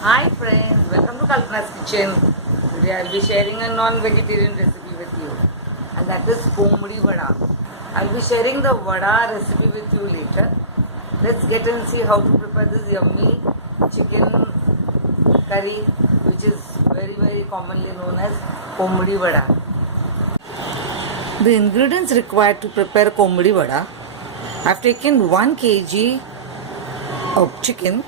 Hi friends, welcome to Kalpana's Kitchen. Today I'll be sharing a non-vegetarian recipe with you, and that is kombdi vada. I'll be sharing the vada recipe with you later. Let's get and see how to prepare this yummy chicken curry, which is very commonly known as kombdi vada. The ingredients required to prepare kombdi vada: I've taken 1 kg of chicken.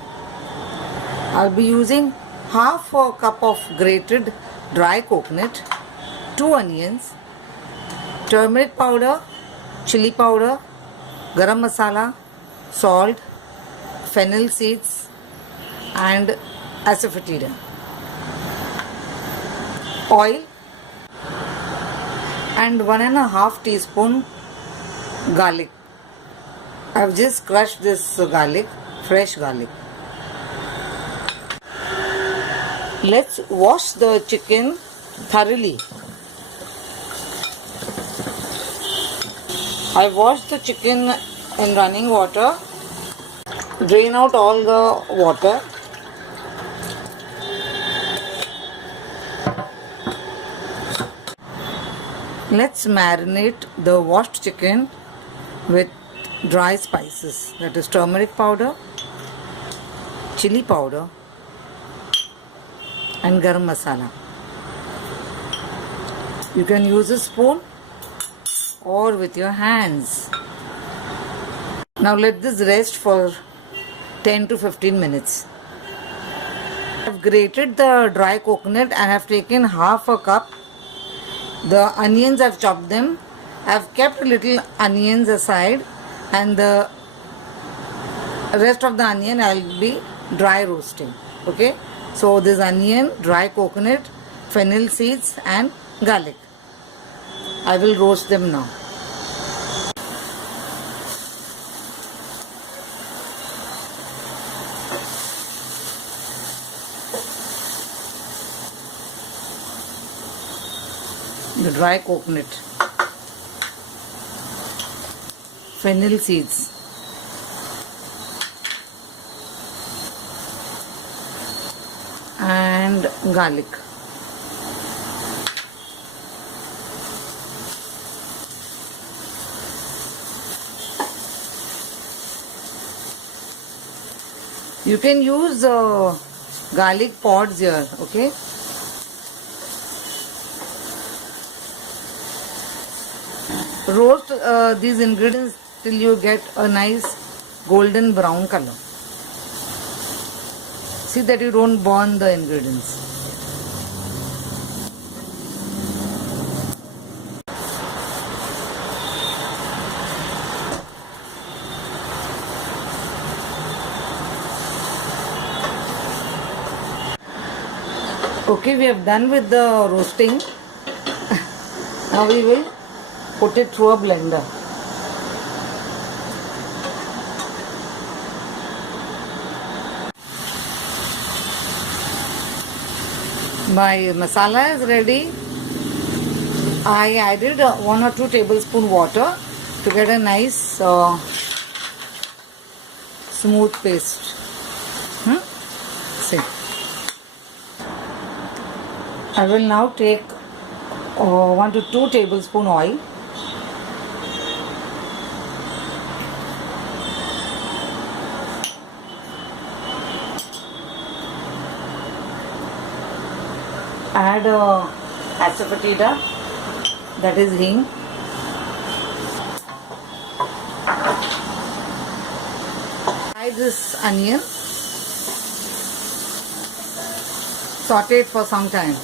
I'll be using half a cup of grated dry coconut, 2 onions, turmeric powder, chili powder, garam masala, salt, fennel seeds and asafoetida. Oil and 1.5 teaspoon garlic. I've just crushed this garlic, fresh garlic. Let's wash the chicken thoroughly. I washed the chicken in running water. Drain out all the water. Let's marinate the washed chicken with dry spices, that is turmeric powder, chili powder and garam masala. You can use a spoon or with your hands. Now let this rest for 10 to 15 minutes. I have grated the dry coconut and have taken half a cup. The onions, I've chopped them. I've kept little onions aside, and the rest of the onion I'll be dry roasting. Okay, so this onion, dry coconut, fennel seeds and garlic, I will roast them now. The dry coconut, fennel seeds, and garlic. You can use garlic pods here, okay? Roast these ingredients till you get a nice golden brown color. See that you don't burn the ingredients. Okay, we have done with the roasting. Now we will put it through a blender. My masala is ready. I added 1 or 2 tablespoon water to get a nice smooth paste. See. I will now take 1 to 2 tablespoon oil. Add asafoetida, that is hing. Fry this onion. Saute it for some time.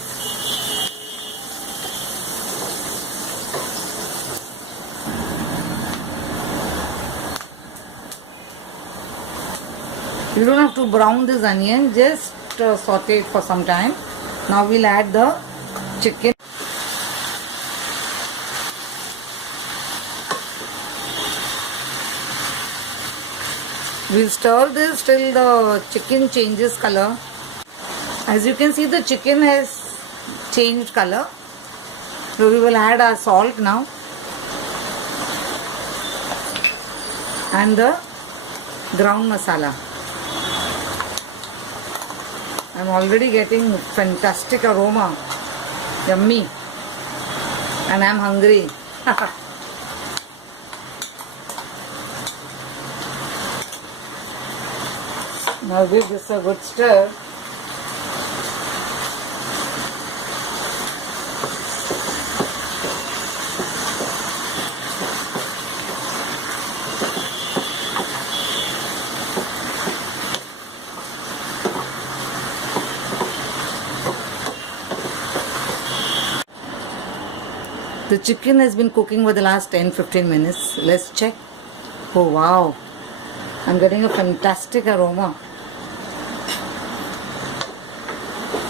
You don't have to brown this onion, just saute it for some time. Now we'll add the chicken. We'll stir this till the chicken changes color. As you can see, the chicken has changed color. So we will add our salt now and the ground masala. I'm already getting fantastic aroma. Yummy. And I'm hungry. Now give this a good stir. The chicken has been cooking for the last 10-15 minutes. Let's check. Oh wow. I'm getting a fantastic aroma.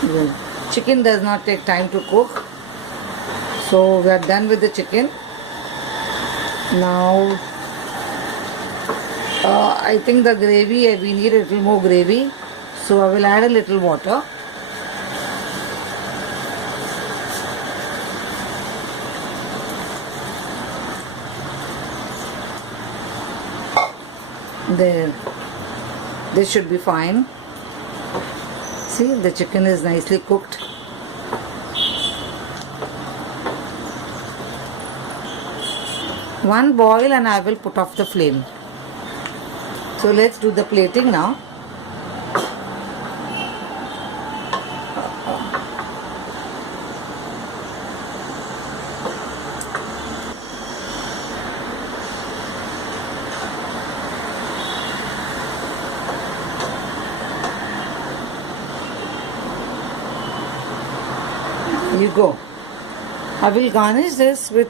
The chicken does not take time to cook. So we are done with the chicken. Now I think the gravy, we need a little more gravy. So I will add a little water. There, this should be fine. See, the chicken is nicely cooked. One boil and I will put off the flame. So let's do the plating now. You go. I will garnish this with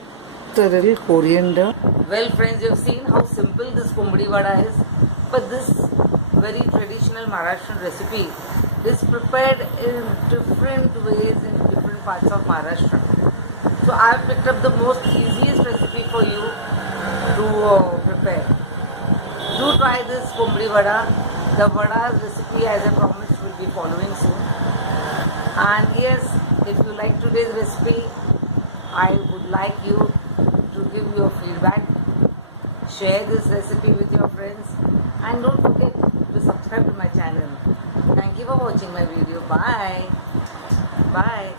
a little coriander. Well friends, you have seen how simple this Kumbhadi Vada is. But this very traditional Maharashtrian recipe is prepared in different ways in different parts of Maharashtra. So I have picked up the most easiest recipe for you to prepare. Do try this Kumbhadi Vada. The Vada's recipe, as I promised, will be following soon. And yes, if you like today's recipe, I would like you to give your feedback, share this recipe with your friends, and don't forget to subscribe to my channel. Thank you for watching my video. Bye. Bye.